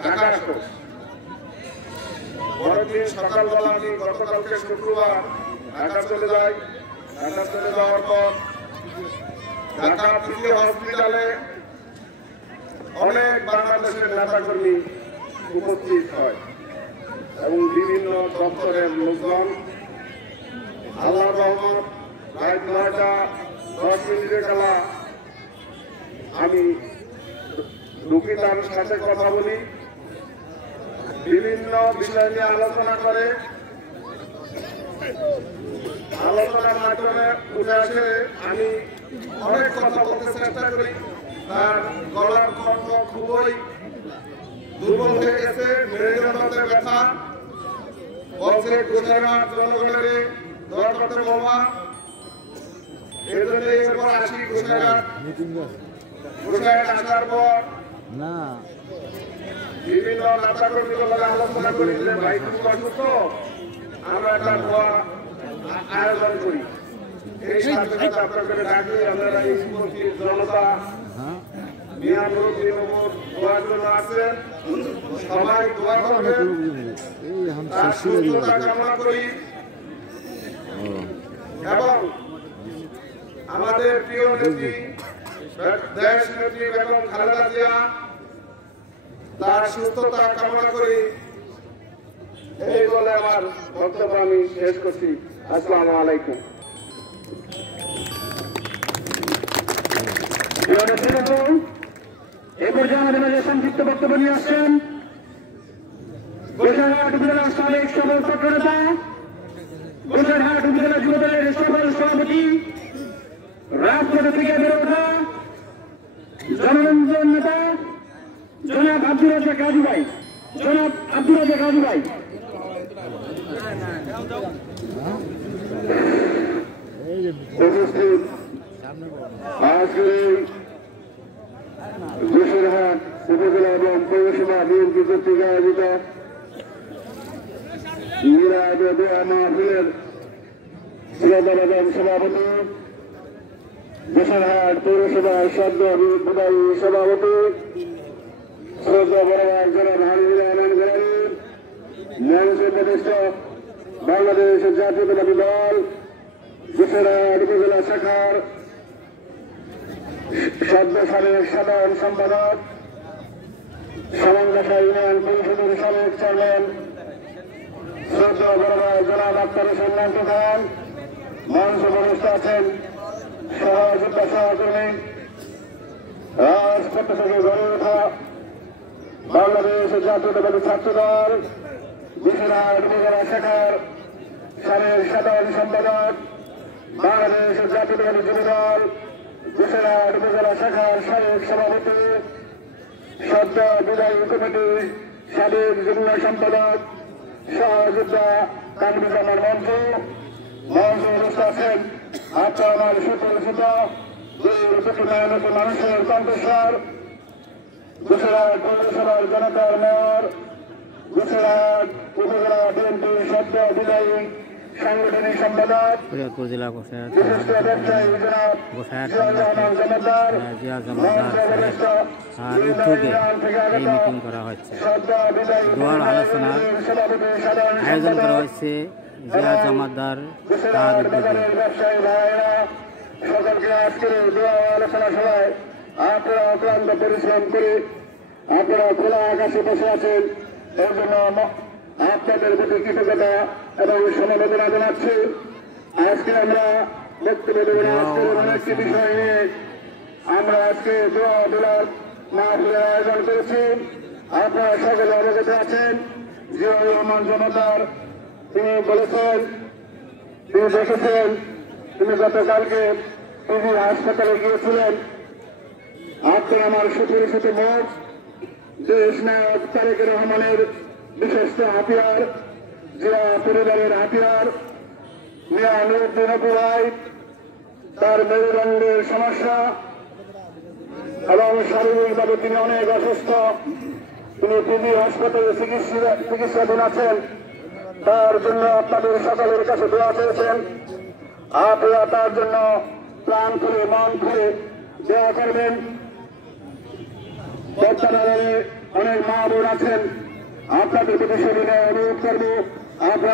ঢাকা আসো। পরের দিন সকালবেলা আমি গতকালকে শুক্রবার ঢাকা চলে যাই। ঢাকা চলে যাওয়ার পর ঢাকা সিটি হসপিটালে অনেক বাংলাদেশের নেতাকর্মী উপস্থিত হয় এবং বিভিন্ন দপ্তরের লোকজন। আল্লাহ রহমত রাত ৯টা ১০ মিনিটের কালা আমি ঢুকি, তার সাথে কথা বলি, বিভিন্ন বিষয় নিয়ে আলোচনা করে। আলোচনার মাধ্যমে উঠে আসে আমি অনেক কথা বলতে চেষ্টা করি। তার গলার কণ্ঠ খুবই দুর্বল হয়ে গেছে, মেরুদণ্ডে ব্যথা। বলছে গোসাইঘাট জনগণের দোয়া করতে বাবা, এই জন্য এরপর আসি গোসাইঘাট। গোসাইঘাট আসার পর বিভিন্ন নেতাকর্মীগুলো আলোচনা করি যে ভাই খুব অসুস্থ, আমরা একটা দোয়া আয়োজন করি। এই সাথে সাথে আপনাদের ডাকি আপনারা এই উপস্থিত জনতা মিয়া মুরব্বী দোয়ার জন্য আছেন, সবাই দোয়া করবেন। তার সুস্থতা কামনা করি এবং আমাদের প্রিয় নেত্রী দেশ নেত্রী বেগম খালেদা জিয়া তার সুস্থতা কামনা করি। এই বলে আমার বক্তব্য আমি শেষ করছি। আসসালামু আলাইকুম। এই পর্যায়ে আমাদের মাঝে সংক্ষিপ্ত বক্তব্য নিয়ে আসছেন গোসাইঘাট উপজেলা সাবেক সফল ছাত্রনেতা, গোসাইঘাট উপজেলা যুবদলের সফল সভাপতি, রাজপথ থেকে বেড়ে ওঠা জনরঞ্জন নেতা জনাব আব্দুর রাজ্জাক রাজু ভাই। জনাব আব্দুর রাজ্জাক রাজু ভাই। গোসাইঘাট উপজেলা এবং পৌরসভা বিএনপি কর্তৃক আয়োজিত মিলাদ দোয়া মাহফিলের এবং সভাপতি, গোসাইঘাট পৌরসভার সদ্য বিদায়ী সভাপতি শ্রদ্ধা বড় জনাব হাজির আনন্দ গাড়ি, মঞ্চের প্রতিষ্ঠা বাংলাদেশ জাতীয়তাবাদী দল গোসাইঘাট উপজেলা শাখার সদ্য সাবেক সাধারণ সম্পাদক, সামঙ্গাসা ইউনিয়ন পরিষদের সাবেক চেয়ারম্যান শ্রদ্ধা বড় জনাব আক্তার হোসেন নান্টু খান, মঞ্চ প্রতিষ্ঠা আছেন সহযোদ্ধা সহকর্মী, রাজপথ থেকে গড়ে ওঠা বাংলাদেশ জাতীয়তাবাদী ছাত্র দল গোসাইঘাট উপজেলা শাখার সাবেক সাধারণ সম্পাদক, বাংলাদেশ জাতীয়তাবাদী যুব দল গোসাইঘাট উপজেলা শাখার সাবেক সভাপতি, সদ্য বিদায়ী কমিটি সাবেক যুগ্ম সম্পাদক সহযোদ্ধা কামরুজ্জামান মঞ্চু, মঞ্চ অবস্থা আছেন আপনার আমার সুপরিচিত মেহনতি মানুষের কণ্ঠস্বর গোসাইঘাট পৌরসভার জনতার মেয়র, গোসাইঘাট উপজেলা বিএনপি সদ্য বিদায়ী সাংগঠনিক সম্পাদক, উপজেলা বিশিষ্ট ব্যবসায়ী জনাব জিয়া জমাদার উদ্যোগে এই মিটিং করা হচ্ছে। দোয়ার আলোচনার আয়োজন করা হয়েছে জিয়া জমাদার তার উদ্যোগে। ব্যবসায়ী ভাইয়েরা সকলকে আজকের দোয়া আলোচনা সভায় আপনারা অক্লান্ত পরিশ্রম করে আপনারা খোলা আকাশে বসে আছেন, এর জন্য আপনাদের প্রতি কৃতজ্ঞতা এবং সমবেদনা জানাচ্ছি। আজকে আমরা বক্তব্য দেবেন আজকের একটি বিষয় নিয়ে আমরা আজকে দোয়া বিলাস মাহফিলের আয়োজন করেছি। আপনারা সকলে অবগত আছেন জিয়াউর রহমান জনতার তিনি বলেছেন, তিনি দেখেছেন, তিনি গতকালকে পিজি হাসপাতালে গিয়েছিলেন। আপনার আমার সুপরিচিত মুখ দেশ নায়ক তারেক রহমানের বিশিষ্ট হাতিয়ার, জিয়া পরিবারের হাতিয়ার মিয়া নুরুদ্দিন অপু ভাই, তার মেরুদণ্ডের সমস্যা এবং শারীরিকভাবে তিনি অনেক অসুস্থ, তিনি পিজি হাসপাতালে চিকিৎসাধীন আছেন। তার জন্য আপনাদের সকলের কাছে দোয়া চেয়েছেন। আপনারা তার জন্য প্রাণ খুলে মন খুলে দোয়া করবেন। বর্তমানে অনেক মা বোন আছেন, আপনাদের প্রতি সেদিনে অনুরোধ করবো আপনারা